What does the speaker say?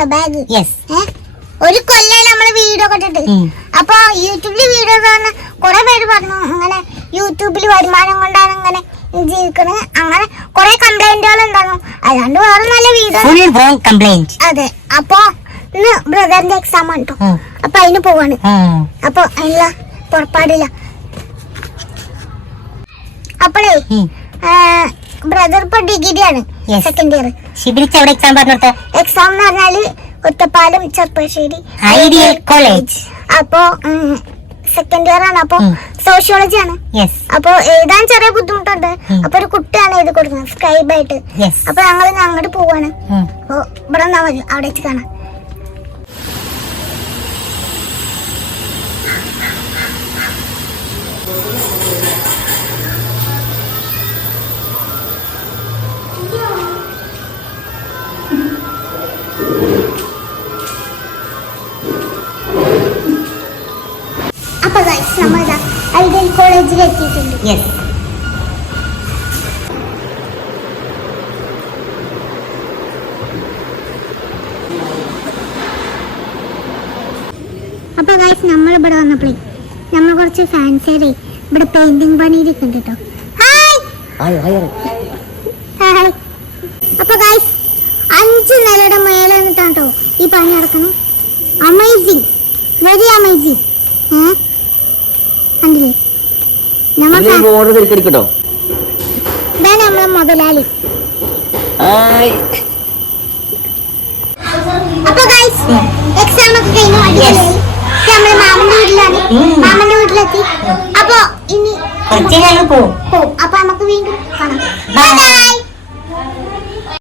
കണ്ടോ ബാഗ് ഒരു കൊല്ലം നമ്മൾ വീഡിയോ കണ്ടിട്ട്. അപ്പൊ യൂട്യൂബിൽ വീഡിയോ കാണുന്ന കൊറേ പേര് പറഞ്ഞു അങ്ങനെ യൂട്യൂബിൽ വരുമാനം കൊണ്ടാണ് അങ്ങനെ ജീവിക്കണത് അങ്ങനെ കൊറേ കംപ്ലൈന്റുകൾ ഉണ്ടാകും. അല്ലാണ്ട് വേറെ നല്ല വീഡിയോ അതെ. അപ്പൊ ഇന്ന് ബ്രദറിന്റെ എക്സാം ആണ്. അപ്പൊ അതിന് പോവാണ്. അപ്പൊ അതിനുള്ള പുറപ്പാടില്ല. അപ്പോഴേ ബ്രദർ ഇപ്പൊ ഡിഗ്രി ആണ്. സെക്കൻഡ് ഇയർ ശിബിരിച്ച് എവിടെ എക്സാം പറഞ്ഞോട്ടെ? എക്സാം എന്ന് പറഞ്ഞാൽ ഒറ്റപ്പാലം ചെറുപ്പശ്ശേരി ഐഡിയൽ കോളേജ് അപ്പോ സെക്കൻഡ് ഇയർ ആണ്. അപ്പൊ സോഷ്യോളജി ആണ്. അപ്പൊ എഴുതാൻ ചെറിയ ബുദ്ധിമുട്ടുണ്ട്. അപ്പൊ ഒരു കുട്ടിയാണ് എഴുതി കൊടുക്കുന്നത്. സ്ക്രൈബ് ആയിട്ട്. അപ്പൊ ഞങ്ങൾ അങ്ങോട്ട് പോവാണ്. അപ്പൊ ഇവിടെ നിന്നാ മതി. അവിടെ വെച്ച് കാണാം. അപ്പൊ നമ്മൾ ഐഡിയൽ കോളേജിൽ എത്തിയിട്ടുണ്ട്. യെസ് അപ്പോൾ ഗൈസ് നമ്മൾ ഇവിടെ വന്നപ്പോഴേ നമ്മൾ കുറച്ച് ഫാൻസിയറേ ഇവിടെ പെയിന്റിംഗ് പണിയിരിക്കുന്നുണ്ട് കേട്ടോ ഹായ് ഹായ് അപ്പൊ ഗൈസ് ഈ പണി നടക്കണം അമേസിങ് വെരി അമേസിങ് കണ്ടില്ലേ? നമ്മൾ തിരിക്കെടുക്കട്ടോ നമ്മളെ മുതലാളി. അപ്പൊ ഗൈസ് എക്സാം ഒക്കെ കഴിഞ്ഞു അടിപൊളിയായി. നമ്മൾ മാമന്റെ വീട്ടിലാണ്. മാമന്റെ വീട്ടിലെത്തി. അപ്പൊ ഇനി അപ്പൊ നമുക്ക് വീണ്ടും